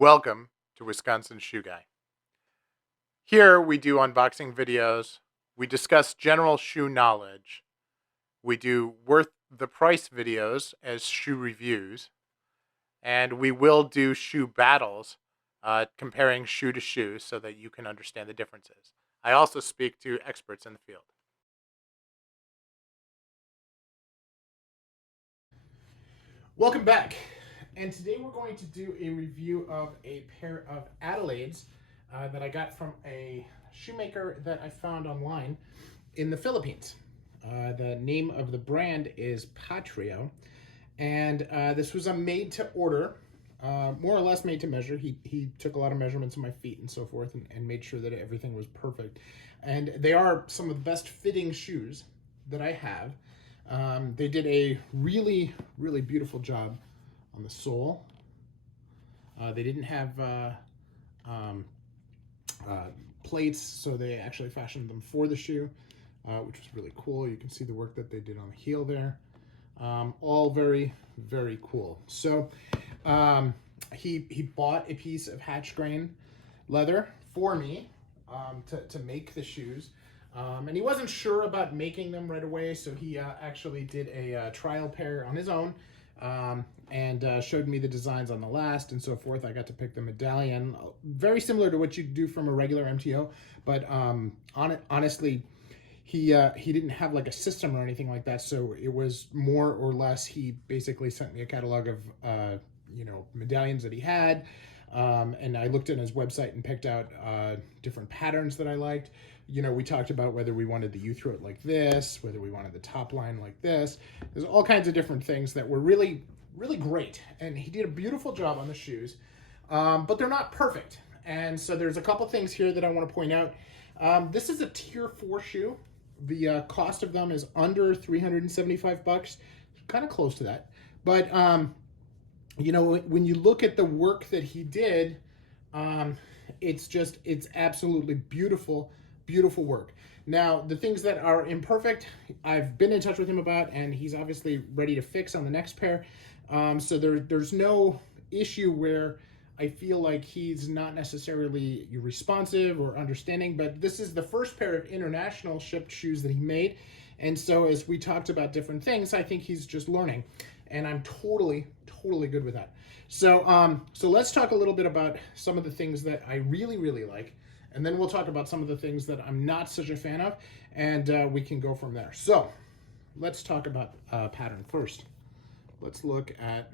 Welcome to Wisconsin Shoe Guy. Here we do unboxing videos, we discuss general shoe knowledge, we do worth the price videos as shoe reviews, and we will do shoe battles, comparing shoe to shoe so that you can understand the differences. I also speak to experts in the field. Welcome back. And today we're going to do a review of a pair of Adelaides that I got from a shoemaker that I found online in the Philippines. The name of the brand is Patrio, and this was a made-to-order, more or less made to measure. He took a lot of measurements of my feet and so forth and made sure that everything was perfect. And they are some of the best fitting shoes that I have. They did a really, really beautiful job on the sole. They didn't have plates, so they actually fashioned them for the shoe, which was really cool. You can see the work that they did on the heel there. All very, very cool. So he bought a piece of hatch grain leather for me to make the shoes. And he wasn't sure about making them right away, so he actually did a trial pair on his own and showed me the designs on the last and so forth. I got to pick the medallion, very similar to what you do from a regular MTO, but honestly, he didn't have like a system or anything like that, so it was more or less he basically sent me a catalog of medallions that he had, and I looked at his website and picked out different patterns that I liked. We talked about whether we wanted the U-throat like this, whether we wanted the top line like this. There's all kinds of different things that were really, really great. And he did a beautiful job on the shoes, but they're not perfect. And so there's a couple things here that I want to point out. This is a tier 4 shoe. The cost of them is under $375, kind of close to that. But, when you look at the work that he did, it's absolutely beautiful work. Now, the things that are imperfect, I've been in touch with him about, and he's obviously ready to fix on the next pair. So there's no issue where I feel like he's not necessarily responsive or understanding, but this is the first pair of international shipped shoes that he made. And so as we talked about different things, I think he's just learning, and I'm totally good with that. So let's talk a little bit about some of the things that I really, really like. And then we'll talk about some of the things that I'm not such a fan of, and we can go from there. So let's talk about pattern first. Let's look at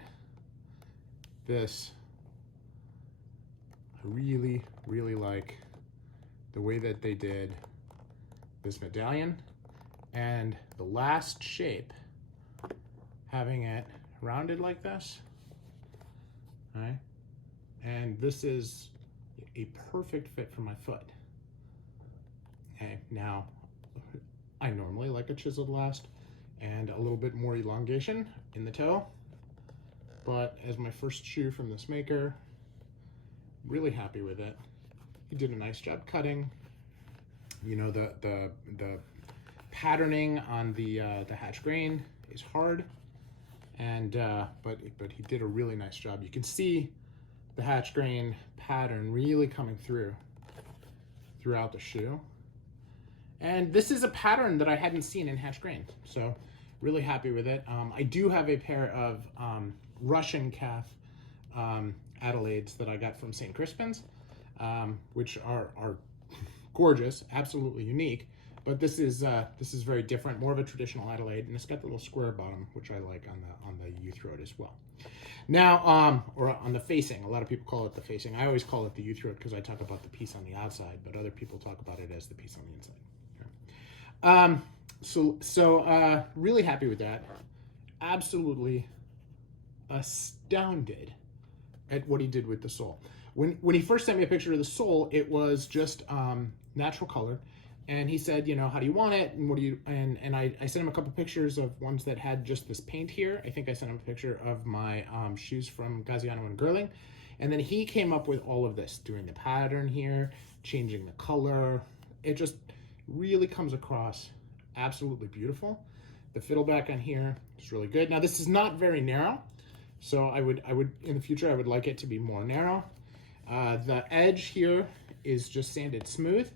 this. I really, really like the way that they did this medallion and the last shape, having it rounded like this. All right. And this is a perfect fit for my foot. Okay, now I normally like a chiseled last and a little bit more elongation in the toe, but as my first shoe from this maker, really happy with it. He did a nice job cutting. The patterning on the hatch grain is hard, and but he did a really nice job. You can see the hatch grain pattern really coming throughout the shoe. And this is a pattern that I hadn't seen in hatch grain, so really happy with it. I do have a pair of Russian calf Adelaides that I got from St. Crispin's, which are gorgeous, absolutely unique. But this is very different, more of a traditional Adelaide, and it's got the little square bottom, which I like on the U-throat as well. Now, or on the facing, a lot of people call it the facing. I always call it the U-throat because I talk about the piece on the outside, but other people talk about it as the piece on the inside. So really happy with that. Absolutely astounded at what he did with the sole. When he first sent me a picture of the sole, it was just natural color. And he said, how do you want it? And what do you, and I sent him a couple pictures of ones that had just this paint here. I think I sent him a picture of my shoes from Gaziano and Girling. And then he came up with all of this, doing the pattern here, changing the color. It just really comes across absolutely beautiful. The fiddleback on here is really good. Now this is not very narrow, so I would in the future I would like it to be more narrow. The edge here is just sanded smooth.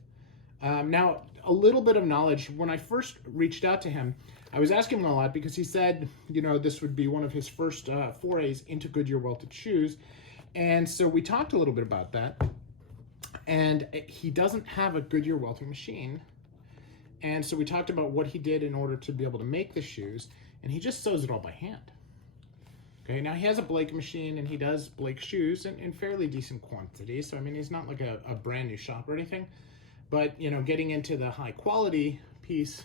Now, a little bit of knowledge. When I first reached out to him, I was asking him a lot because he said, you know, this would be one of his first forays into Goodyear welted shoes. And so we talked a little bit about that. And he doesn't have a Goodyear welting machine. And so we talked about what he did in order to be able to make the shoes. And he just sews it all by hand. Okay, now he has a Blake machine and he does Blake shoes in fairly decent quantity. So, I mean, he's not like a brand new shop or anything. But, you know, getting into the high quality piece,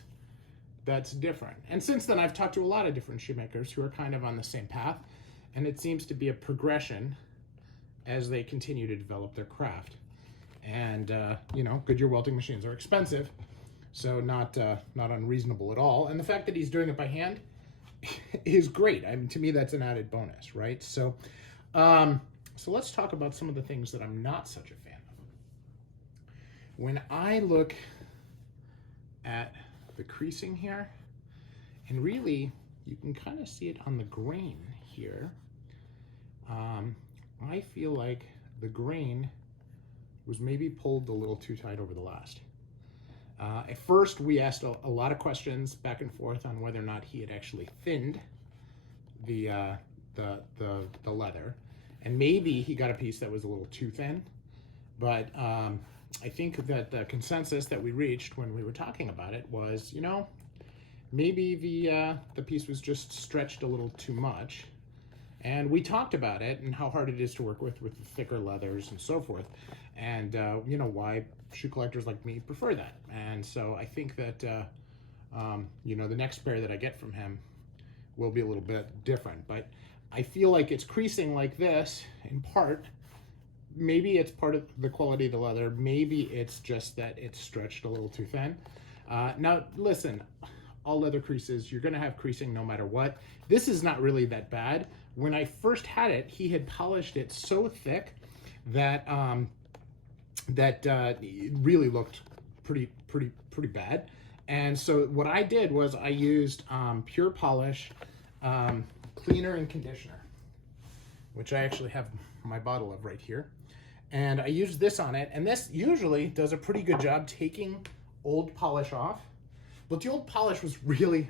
that's different. And since then, I've talked to a lot of different shoemakers who are kind of on the same path. And it seems to be a progression as they continue to develop their craft. And, you know, Goodyear welting machines are expensive, so not unreasonable at all. And the fact that he's doing it by hand is great. I mean, to me, that's an added bonus, right? So, so let's talk about some of the things that I'm not such a fan of. When I look at the creasing here, and really, you can kind of see it on the grain here. I feel like the grain was maybe pulled a little too tight over the last. At first, we asked a lot of questions back and forth on whether or not he had actually thinned the leather, and maybe he got a piece that was a little too thin. But I think that the consensus that we reached when we were talking about it was, you know, maybe the piece was just stretched a little too much. And we talked about it and how hard it is to work with the thicker leathers and so forth. And, you know, why shoe collectors like me prefer that. And so I think that, you know, the next pair that I get from him will be a little bit different. But I feel like it's creasing like this in part. Maybe it's part of the quality of the leather. Maybe it's just that it's stretched a little too thin. Now, listen, all leather creases, you're going to have creasing no matter what. This is not really that bad. When I first had it, he had polished it so thick that it really looked pretty bad. And so what I did was I used Pure Polish cleaner and conditioner, which I actually have my bottle of right here. And I used this on it, and this usually does a pretty good job taking old polish off. But the old polish was really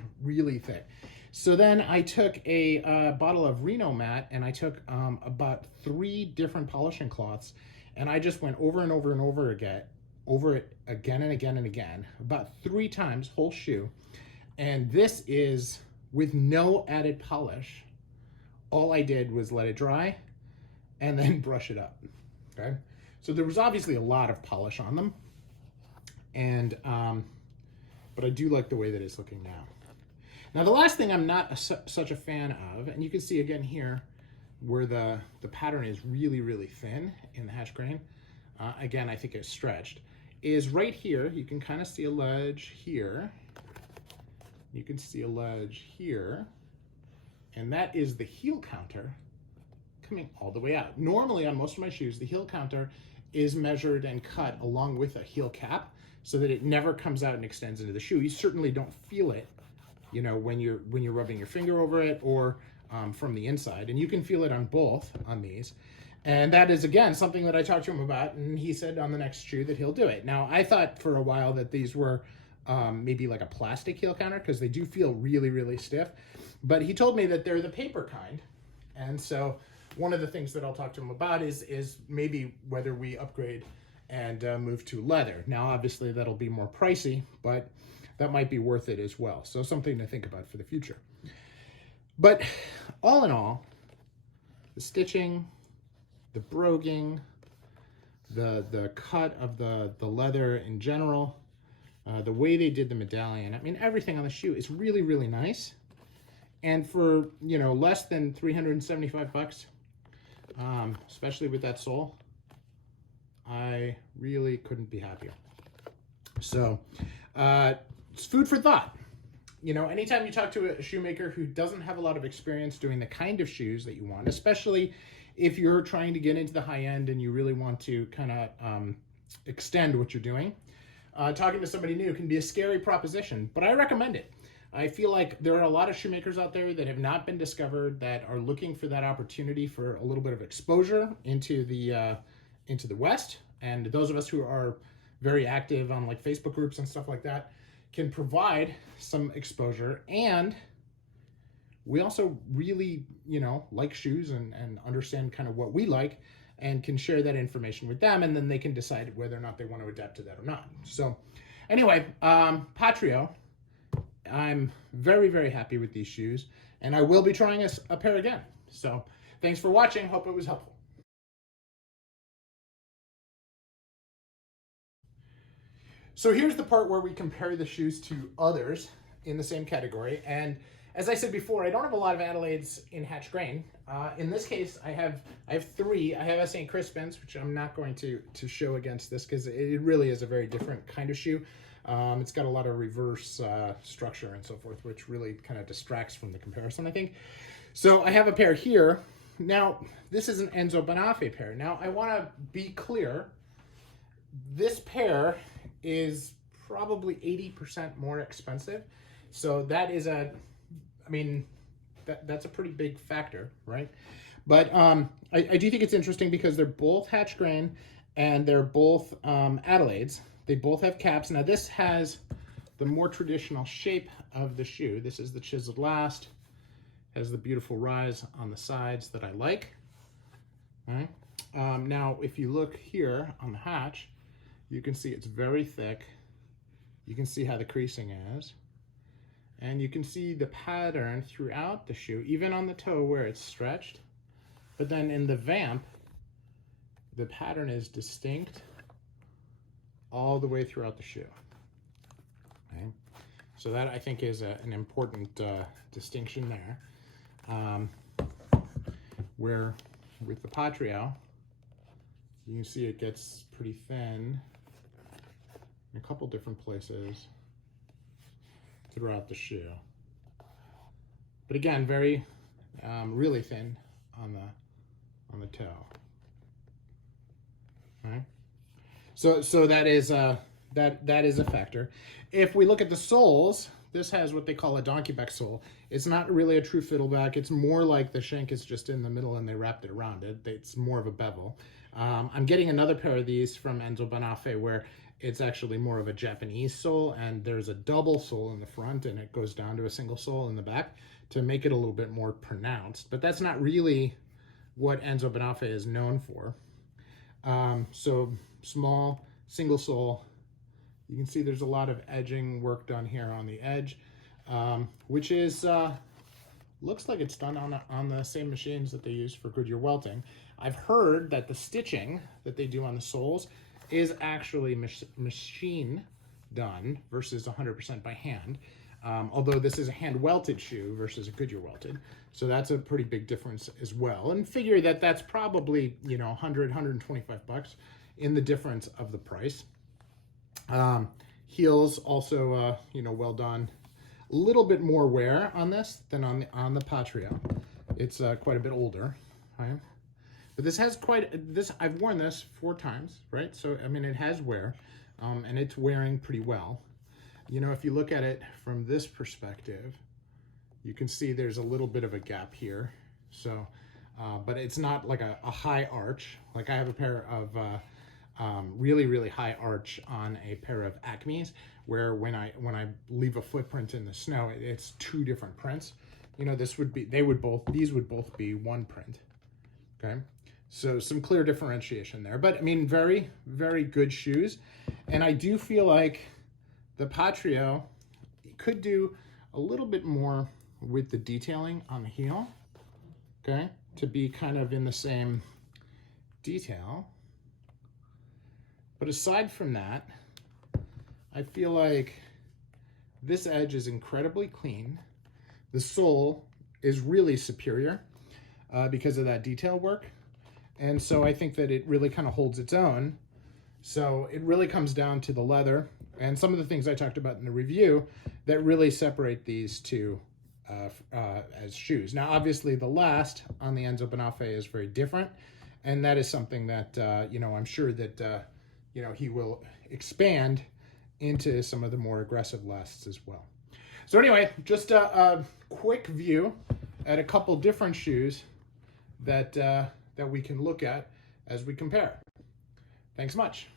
thick. So then I took a bottle of Reno Matte, and I took about 3 different polishing cloths, and I just went over and over and over it again and again and again, about 3 times, whole shoe. And this is with no added polish. All I did was let it dry and then brush it up, okay? So there was obviously a lot of polish on them, and but I do like the way that it's looking now. Now, the last thing I'm not such a fan of, and you can see again here where the pattern is really thin in the hatch grain, again, I think it's stretched, is right here. You can kind of see a ledge here. You can see a ledge here, and that is the heel counter coming all the way out. Normally, on most of my shoes, the heel counter is measured and cut along with a heel cap so that it never comes out and extends into the shoe. You certainly don't feel it, you know, when you're rubbing your finger over it or from the inside, and you can feel it on both on these. And that is, again, something that I talked to him about, and he said on the next shoe that he'll do it. Now, I thought for a while that these were maybe like a plastic heel counter because they do feel really stiff, but he told me that they're the paper kind. And so one of the things that I'll talk to him about is maybe whether we upgrade and move to leather. Now, obviously, that'll be more pricey, but that might be worth it as well. So something to think about for the future. But all in all, the stitching, the broguing, the cut of the leather in general, the way they did the medallion, I mean, everything on the shoe is really nice. And for, you know, less than 375 bucks, especially with that sole, I really couldn't be happier. So, it's food for thought. You know, anytime you talk to a shoemaker who doesn't have a lot of experience doing the kind of shoes that you want, especially if you're trying to get into the high end and you really want to kind of extend what you're doing, talking to somebody new can be a scary proposition, but I recommend it. I feel like there are a lot of shoemakers out there that have not been discovered that are looking for that opportunity for a little bit of exposure into the into the West. And those of us who are very active on like Facebook groups and stuff like that can provide some exposure. And we also really, you know, like shoes and understand kind of what we like and can share that information with them. And then they can decide whether or not they want to adapt to that or not. So anyway, Patrio, I'm very, very happy with these shoes. And I will be trying a pair again. So thanks for watching. Hope it was helpful. So here's the part where we compare the shoes to others in the same category. And as I said before, I don't have a lot of Adelaides in hatch grain. In this case, I have three. I have a St. Crispin's, which I'm not going to show against this because it really is a very different kind of shoe. It's got a lot of reverse structure and so forth, which really kind of distracts from the comparison, I think. So I have a pair here. Now, this is an Enzo Bonafe pair. Now, I want to be clear. This pair is probably 80% more expensive. So that is I mean, that's a pretty big factor, right? But I do think it's interesting because they're both hatch grain and they're both Adelaides. They both have caps. Now this has the more traditional shape of the shoe. This is the chiseled last, has the beautiful rise on the sides that I like. All right. Now, if you look here on the hatch, you can see it's very thick. You can see how the creasing is. And you can see the pattern throughout the shoe, even on the toe where it's stretched. But then in the vamp, the pattern is distinct all the way throughout the shoe. Okay. So that, I think, is an important distinction there. Where with the Patrio, you can see it gets pretty thin in a couple different places throughout the shoe. But again, very, really thin on the toe. All right. So that is that is a factor. If we look at the soles, this has what they call a donkey back sole. It's not really a true fiddleback. It's more like the shank is just in the middle and they wrapped it around it. It's more of a bevel. I'm getting another pair of these from Enzo Bonafe where it's actually more of a Japanese sole and there's a double sole in the front and it goes down to a single sole in the back to make it a little bit more pronounced. But that's not really what Enzo Bonafe is known for. So small, single sole. You can see there's a lot of edging work done here on the edge, which is, looks like it's done on the same machines that they use for Goodyear welting. I've heard that the stitching that they do on the soles is actually machine done versus 100% by hand. Although this is a hand welted shoe versus a Goodyear welted. So that's a pretty big difference as well. And figure that that's probably, you know, 100, 125 bucks in the difference of the price. Heels also, you know, well done. A little bit more wear on this than on the Patrio. It's quite a bit older, right? But this has I've worn this 4 times, right? So, I mean, it has wear, and it's wearing pretty well. You know, if you look at it from this perspective, you can see there's a little bit of a gap here. So, but it's not like a high arch. Like I have a pair of really, really high arch on a pair of Acme's where when I leave a footprint in the snow, it's 2 different prints. You know, these would both be 1 print, okay? So some clear differentiation there, but I mean, very, very good shoes. And I do feel like the Patrio could do a little bit more with the detailing on the heel, okay? To be kind of in the same detail. But aside from that, I feel like this edge is incredibly clean. The sole is really superior because of that detail work. And so I think that it really kind of holds its own. So it really comes down to the leather and some of the things I talked about in the review that really separate these two as shoes. Now, obviously the last on the Enzo Bonafe is very different. And that is something that, you know, I'm sure that, you know, he will expand into some of the more aggressive lasts as well. So anyway, just a quick view at a couple different shoes that, that we can look at as we compare. Thanks much.